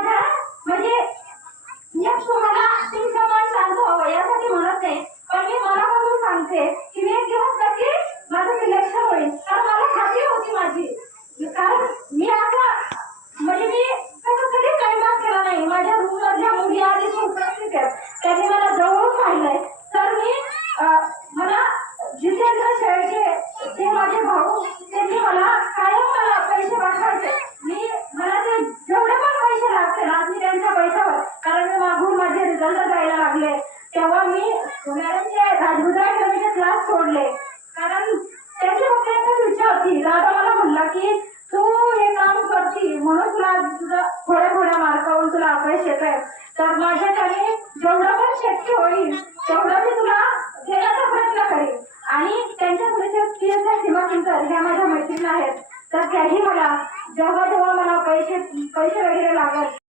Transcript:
म्हणजे एक तुम्हाला तुमचं मन शांत व्हावं यासाठी म्हणत नाही, पण मी मनापासून सांगते की मी एक दिवस नक्की माझं सिलेक्शन होईल, कारण मला खात्री होती माझी. कारण मी आता म्हणजे मी कसं कधी टाइमपास केला नाही. माझ्या रूम मधल्या मुली आधी उपस्थित आहेत, त्यांनी मला जवळून पाहिलंय. तर मी मला जितेंद्र शेळके ते माझे भाऊ, त्यांनी मला कायम मला पैसे पाठवायचे. मला ते जेवढे पण पैसे लागतील आज मी त्यांच्या पैशावर, कारण मी मागून माझे रिझल्ट जायला लागले तेव्हा मी मॅडमचे राजगुजरात क्लास सोडले. कारण त्याची फक्त एकच इच्छा होती. दादा मला म्हणला की तू हे काम करती म्हणून तुला तुझा थोड्या थोड्या मार्कावरून तुला अपयश येत आहे, तर माझ्याकडे जेवढं पण शक्य होईल तेवढं मी तुला देण्याचा प्रयत्न करेन. आणि त्यांच्या स्किल्स आहेत, सीमा किंकर ह्या माझ्या मैत्रिणी आहेत, तर त्याही मला जेव्हा जेव्हा मला पैसे वगैरे लागत